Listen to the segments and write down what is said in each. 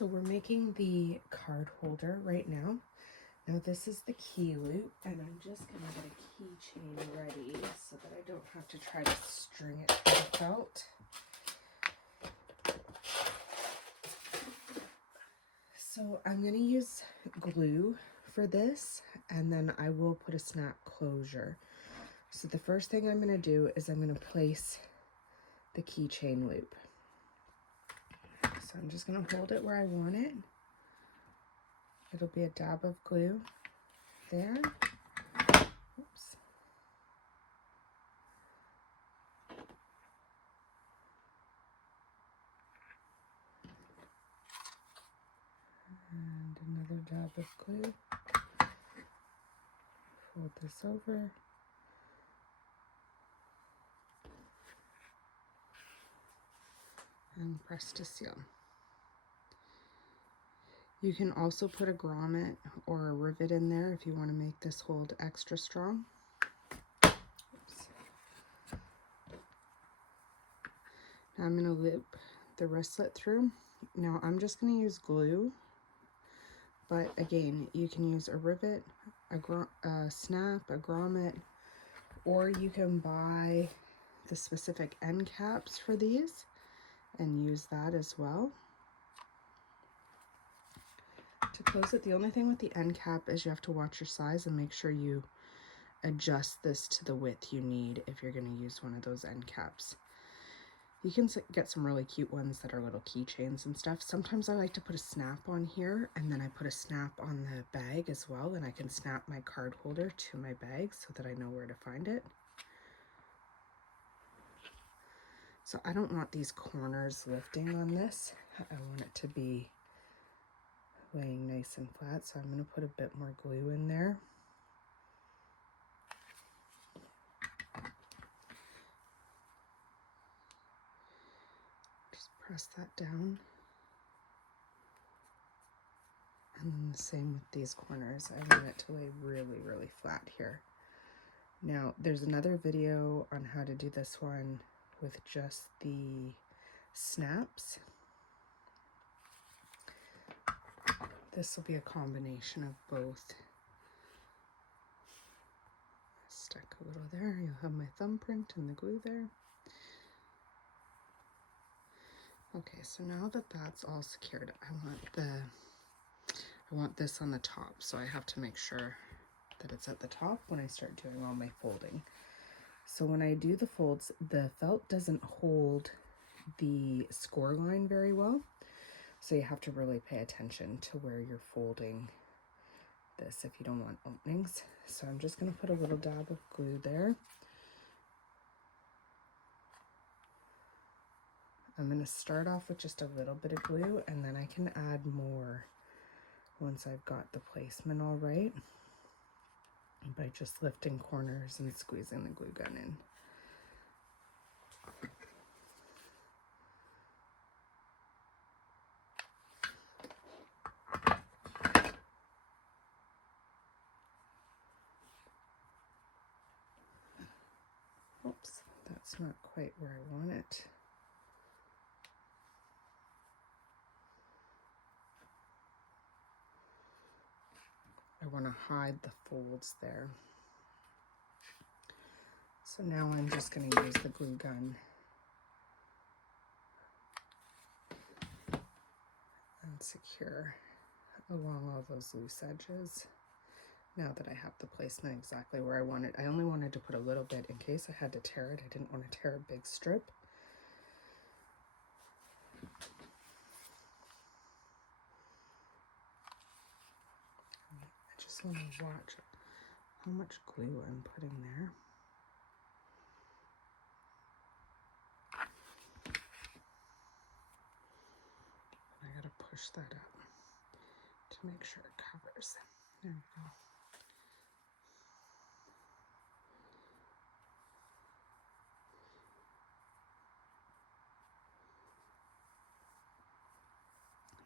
So we're making the card holder right now. Now this is the key loop, and I'm just going to get a keychain ready so that I don't have to try to string it to the felt. So I'm going to use glue for this, and then I will put a snap closure. So the first thing I'm going to do is I'm going to place the keychain loop. So I'm just going to hold it where I want it. It'll be a dab of glue there. Oops. And another dab of glue. Fold this over. And press to seal. You can also put a grommet or a rivet in there if you want to make this hold extra strong. Oops. Now I'm going to loop the wristlet through. Now I'm just going to use glue, but again, you can use a rivet, a snap, a grommet, or you can buy the specific end caps for these and use that as well. To close it, the only thing with the end cap is you have to watch your size and make sure you adjust this to the width you need if you're going to use one of those end caps. You can get some really cute ones that are little keychains and stuff. Sometimes I like to put a snap on here, and then I put a snap on the bag as well, and I can snap my card holder to my bag so that I know where to find it. So I don't want these corners lifting on this. I want it to be laying nice and flat, so I'm going to put a bit more glue in there. Just press that down. And then the same with these corners. I want it to lay really, really flat here. Now, there's another video on how to do this one with just the snaps. This will be a combination of both. Stick a little there. You'll have my thumbprint and the glue there. Okay, so now that that's all secured, I want this on the top, so I have to make sure that it's at the top when I start doing all my folding. So when I do the folds, the felt doesn't hold the score line very well, so you have to really pay attention to where you're folding this if you don't want openings. So I'm just going to put a little dab of glue there. I'm going to start off with just a little bit of glue, and then I can add more once I've got the placement all right by just lifting corners and squeezing the glue gun in. Oops, that's not quite where I want it. I want to hide the folds there. So now I'm just going to use the glue gun and secure along all those loose edges. Now that I have the placement exactly where I want it, I only wanted to put a little bit in case I had to tear it. I didn't want to tear a big strip. I just want to watch how much glue I'm putting there. I gotta push that up to make sure it covers. There we go.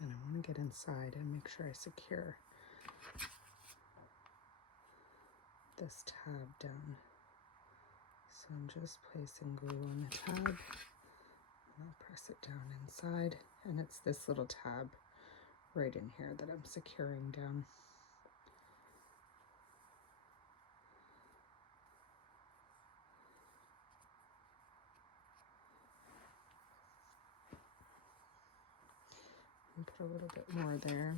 And I want to get inside and make sure I secure this tab down. So I'm just placing glue on the tab, and I'll press it down inside, and it's this little tab right in here that I'm securing down. And put a little bit more there.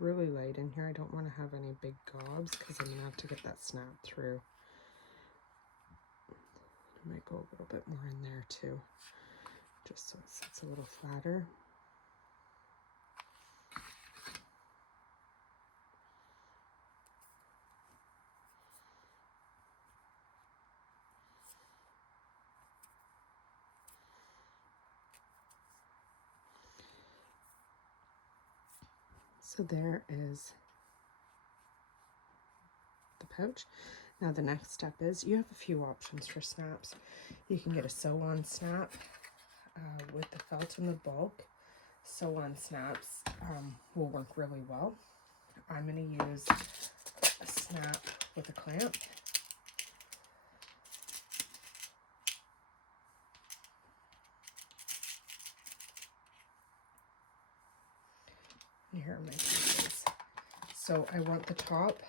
Really light in here. I don't want to have any big gobs because I'm going to have to get that snap through. I might go a little bit more in there too, just so it sits a little flatter. So there is the pouch. Now the next step is you have a few options for snaps. You can get a sew-on snap with the felt and the bulk. Sew-on snaps will work really well. I'm going to use a snap with a clamp. And here are my pieces. So I want the top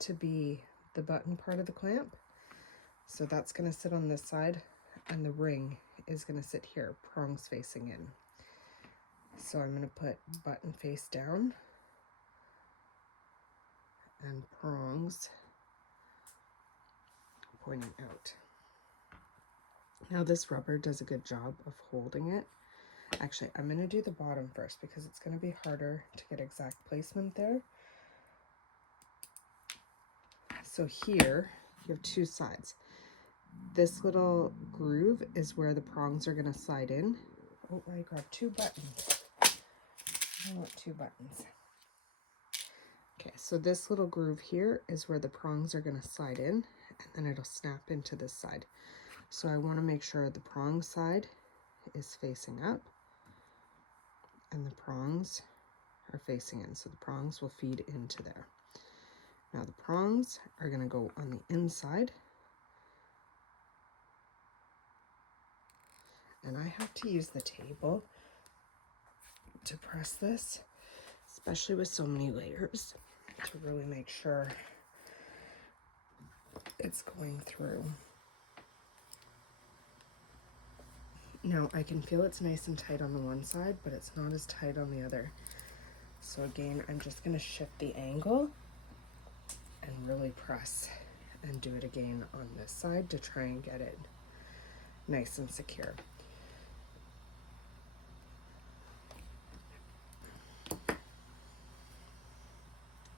to be the button part of the clamp. So that's going to sit on this side, and the ring is going to sit here, prongs facing in. So I'm going to put button face down and prongs pointing out. Now this rubber does a good job of holding it. Actually, I'm going to do the bottom first because it's going to be harder to get exact placement there. So here you have two sides. This little groove is where the prongs are going to slide in. Oh, I grabbed two buttons. I want two buttons. Okay, so this little groove here is where the prongs are going to slide in, and then it'll snap into this side. So I want to make sure the prong side is facing up and the prongs are facing in. So the prongs will feed into there. Now the prongs are going to go on the inside. And I have to use the table to press this, especially with so many layers, to really make sure it's going through. Now I can feel it's nice and tight on the one side, but it's not as tight on the other. So again, I'm just going to shift the angle and really press and do it again on this side to try and get it nice and secure.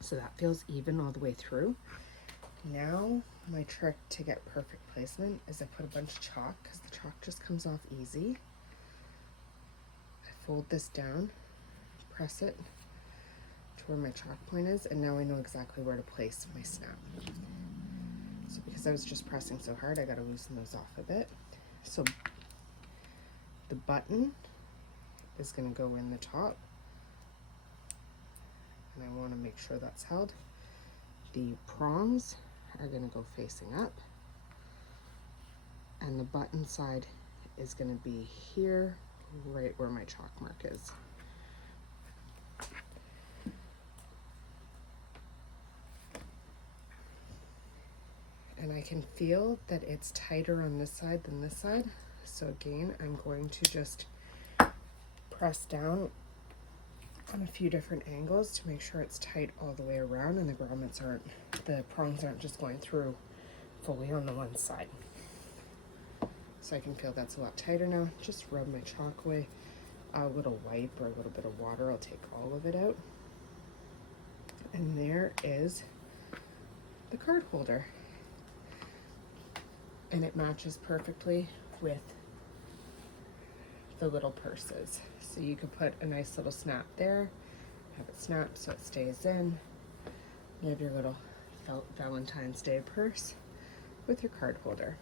So that feels even all the way through. Now my trick to get perfect placement is I put a bunch of chalk because the chalk just comes off easy. I fold this down, press it to where my chalk point is, and now I know exactly where to place my snap. So because I was just pressing so hard, I got to loosen those off a bit. So the button is going to go in the top, and I want to make sure that's held. The prongs are going to go facing up, and the button side is going to be here, right where my chalk mark is. And I can feel that it's tighter on this side than this side. So again, I'm going to just press down on a few different angles to make sure it's tight all the way around and the prongs aren't just going through fully on the one side. So I can feel that's a lot tighter now. Just rub my chalk away. A little wipe or a little bit of water, I'll take all of it out. And there is the card holder. And it matches perfectly with the little purses. So you could put a nice little snap there, have it snap so it stays in. You have your little Valentine's Day purse with your card holder.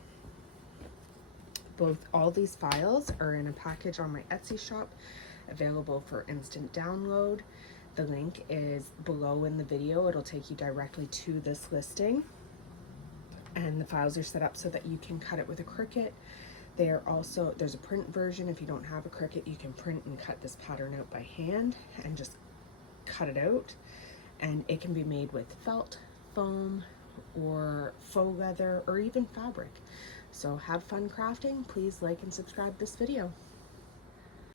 All these files are in a package on my Etsy shop, available for instant download. The link is below in the video. It'll take you directly to this listing. And the files are set up so that you can cut it with a Cricut. There's a print version. If you don't have a Cricut, you can print and cut this pattern out by hand and just cut it out. And it can be made with felt, foam, or faux leather, or even fabric. So have fun crafting. Please like and subscribe this video.